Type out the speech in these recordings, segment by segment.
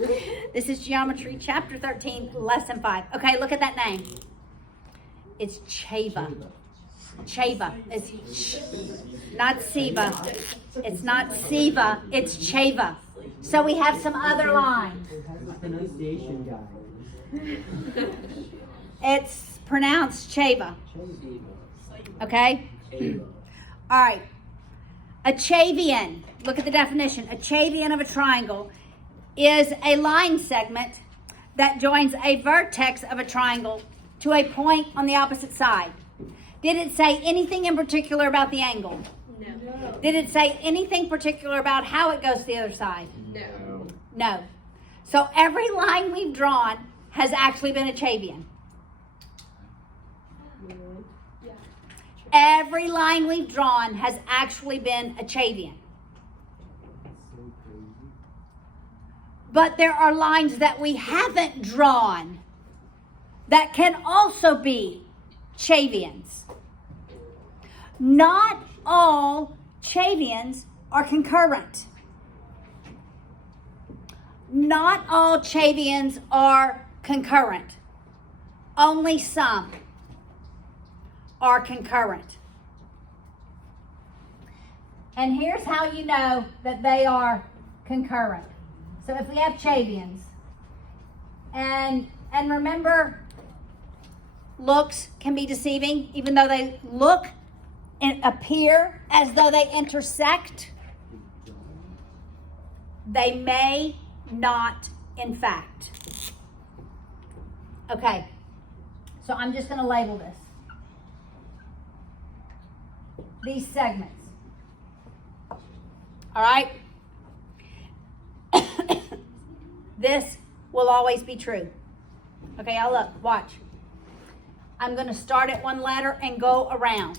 This is Geometry, Chapter 13, Lesson 5. Okay, look at that name. It's Chava. Chava. It's not Siva. It's not Siva. It's Chava. So we have some other lines. Pronunciation guy. It's pronounced Chava. Okay? All right. A Chavian. Look at the definition. A Chavian of a triangle is a line segment that joins a vertex of a triangle to a point on the opposite side. Did it say anything in particular about the angle? No. Did it say anything particular about how it goes to the other side? No. No. So every line we've drawn has actually been a Chavian. Yeah. Every line we've drawn has actually been a Chavian. So crazy. But there are lines that we haven't drawn that can also be Chavians. Not all Chavians are concurrent. Not all Chavians are concurrent. Only some are concurrent. And here's how you know that they are concurrent. So if we have Chavians, and remember, looks can be deceiving, even though they look and appear as though they intersect, they may not, in fact. Okay, so I'm just going to label this. These segments. All right? This will always be true. Okay, now look, watch. I'm going to start at one letter and go around.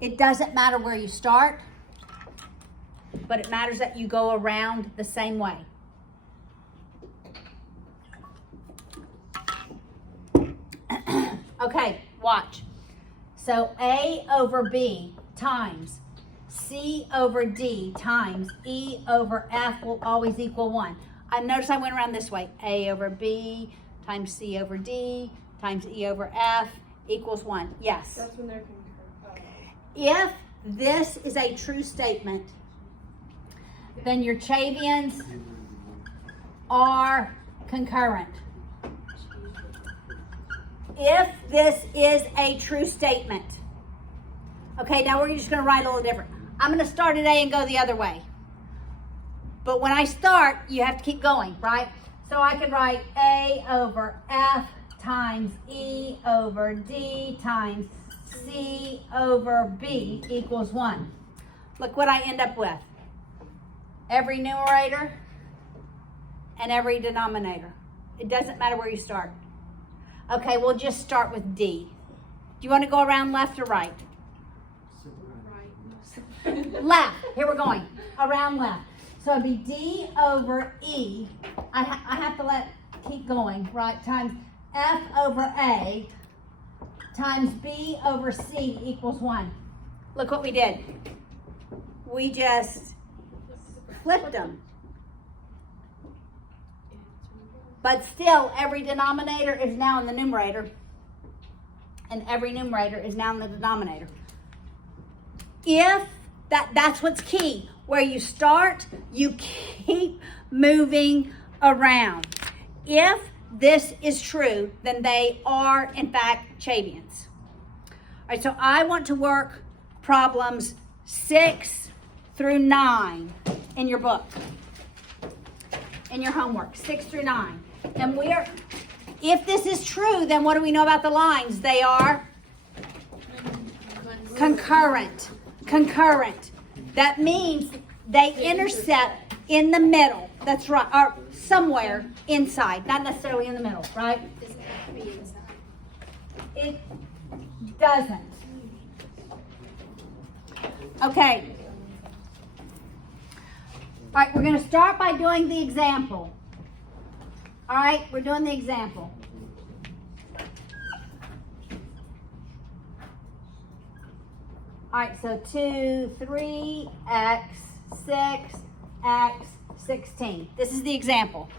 It doesn't matter where you start, but it matters that you go around the same way. Okay, watch. So A over B times C over D times E over F will always equal 1. I notice I went around this way. A over B times C over D times E over F equals 1. Yes. That's when they're concurrent. If this is a true statement, then your Chavians are concurrent. If this is a true statement. Okay, now we're just going to write a little different. I'm going to start at A and go the other way. But when I start, you have to keep going, right? So I could write A over F times E over D times C over B equals 1. Look what I end up with. Every numerator and every denominator. It doesn't matter where you start. Okay, we'll just start with D. Do you want to go around left or right? Right. Left. Here we're going. Around left. So it'd be D over E. I have to keep going, right? Times F over A times B over C equals 1. Look what we did. We just flipped them. But still, every denominator is now in the numerator, and every numerator is now in the denominator. If that's what's key. Where you start, you keep moving around. If this is true, then they are, in fact, Chavians. All right, so I want to work problems 6 through 9 in your book, in your homework, 6 through 9. And if this is true, then what do we know about the lines? They are concurrent. Concurrent. That means they intercept in the middle. That's right. Or somewhere inside. Not necessarily in the middle, right? Doesn't have to be inside. It doesn't. Okay. All right, we're going to start by doing the example. All right, we're doing the example. All right, so 2, 3, x, 6, x, 16. This is the example.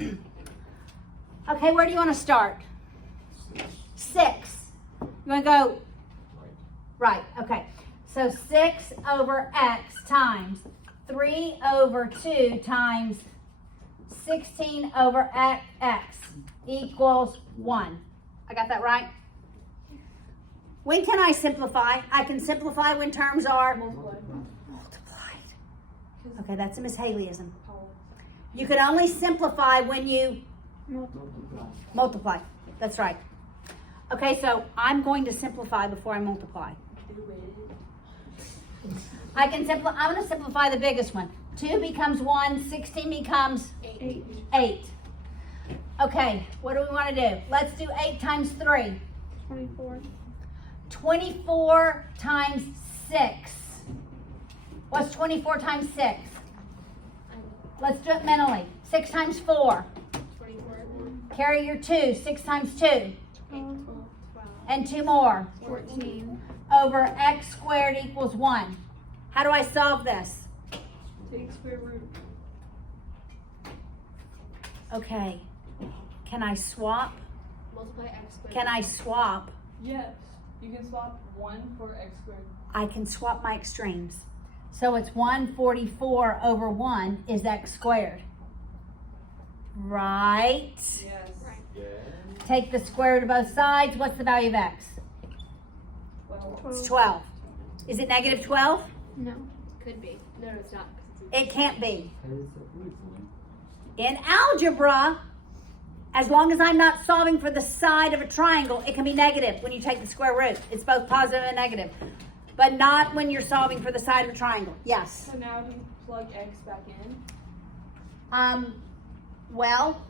Okay, where do you want to start? 6. You want to go? Right, okay. So 6 over x times 3 over 2 times 16 over x equals 1. I got that right? When can I simplify? I can simplify when terms are multiplied. Okay, that's a Miss Haleyism. You can only simplify when you multiply. That's right. Okay, so I'm going to simplify before I multiply. I'm going to simplify the biggest one. 2 becomes 1, 16 becomes 8. Okay, what do we want to do? Let's do 8 times 3. 24. 24 times 6. What's 24 times 6? Let's do it mentally. 6 times 4. 24. Carry your 2. 6 times 2. 12. And 2 more. 14. Over x squared equals 1. How do I solve this? Take square root. Okay. Can I swap? Multiply x squared. Can I swap? Yes, you can swap 1 for x squared. I can swap my extremes. So it's 144 over 1 is x squared. Right? Yes. Right. Take the square root of both sides. What's the value of x? Well, It's 12. Is it negative 12? No. Could be. No, it's not. It can't be. Because it's a root one. In algebra, as long as I'm not solving for the side of a triangle, it can be negative when you take the square root. It's both positive and negative. But not when you're solving for the side of a triangle. Yes. so now do you plug x back in? Well,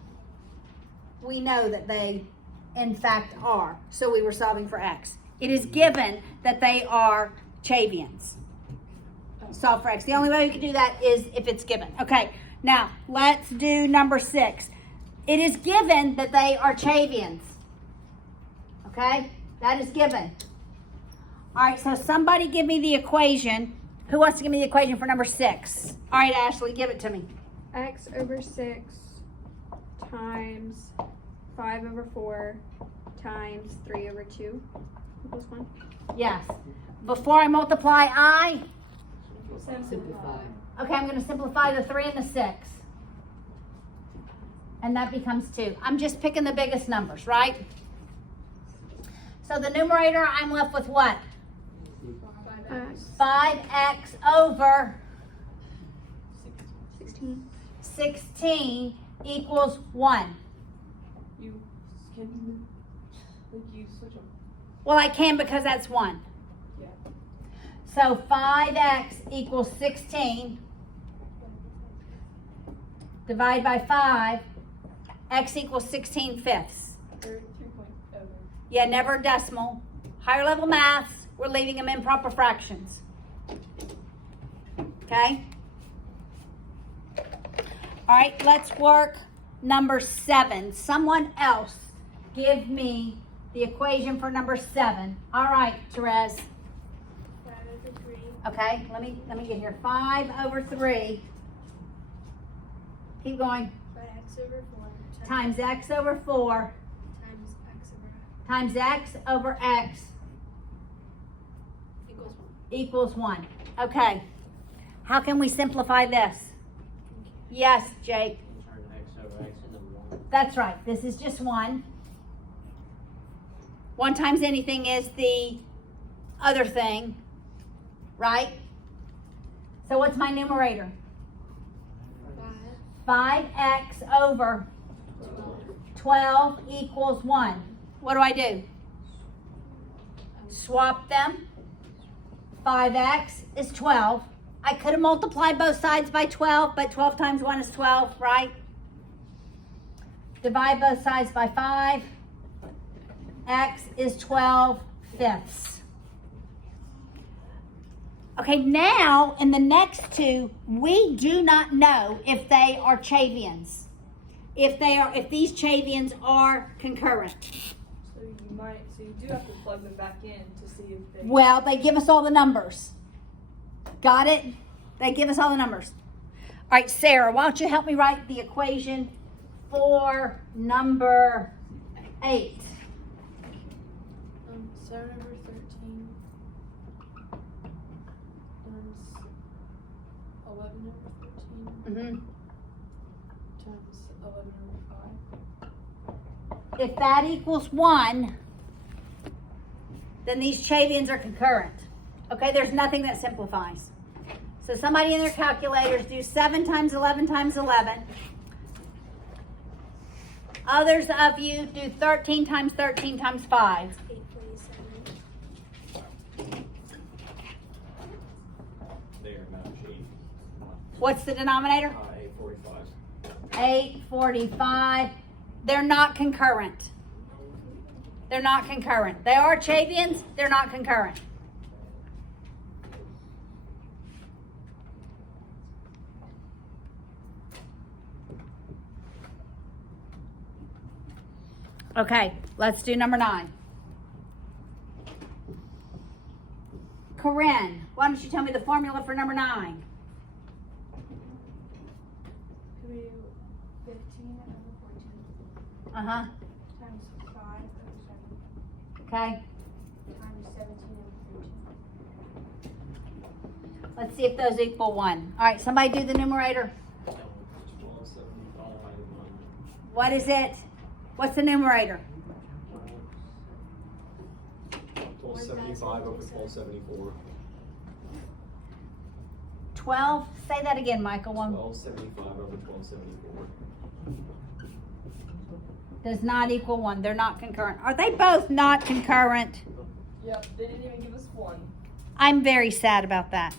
we know that they, in fact, are. So we were solving for x. It is given that they are Chavians. Solve for x. The only way we can do that is if it's given. Okay, now let's do number 6. It is given that they are Chavians. Okay, that is given. All right, so somebody give me the equation. Who wants to give me the equation for number 6? All right, Ashley, give it to me. X over 6 times 5 over 4 times 3 over 2 equals 1. Yes. Before I multiply, Simplify. okay, I'm going to simplify the 3 and the 6. And that becomes 2. I'm just picking the biggest numbers, right? So the numerator, I'm left with what? 5x 5x over 16. 16 equals 1. You can you switch them. Well, I can because that's 1. Yeah. So 5x equals 16. Divide by 5. X equals 16 fifths. Or 3 point over. Yeah, never decimal. Higher level maths, we're leaving them improper fractions. Okay? All right, let's work number 7. Someone else give me the equation for number 7. All right, Therese. 5 over 3. Okay, let me get here. 5 over 3. Keep going. By x over 4. Times x over 4 Times x over times x over x equals 1. equals 1. Okay. How can we simplify this? Yes, Jake. Turn x over x into 1. That's right. This is just 1. 1 times anything is the other thing, right? So what's my numerator? 5. 5x over 12 equals 1. What do I do? Swap them. 5x is 12. I could have multiplied both sides by 12, but 12 times 1 is 12, right? Divide both sides by 5. X is 12 fifths. Okay, now in the next two, we do not know if they are Chavians. If these Chavians are concurrent. So you do have to plug them back in to see if they. Well, they give us all the numbers. Got it? They give us all the numbers. All right, Sarah, why don't you help me write the equation for number 8? 7 over 13 times 11 over 13 Mm-hmm. times 11 over 5. If that equals 1, then these Chavians are concurrent. Okay, there's nothing that simplifies. So somebody in their calculators do 7 times 11 times 11. Others of you do 13 times 13 times 5. 847. They are not cheap. What's the denominator? 845. 845. They're not concurrent. They're not concurrent. They are Chavians, they're not concurrent. Okay, let's do number 9. Corinne, why don't you tell me the formula for number 9? Could we do 15 over 14 Uh-huh, times 5 over 7 okay. times 17 over 13? Let's see if those equal 1. All right, somebody do the numerator. 1275. What is it? What's the numerator? 1275 over 1274. 12. Say that again, Michael. 1275 over 1274. Does not equal 1. They're not concurrent. Are they both not concurrent? Yep, they didn't even give us one. I'm very sad about that.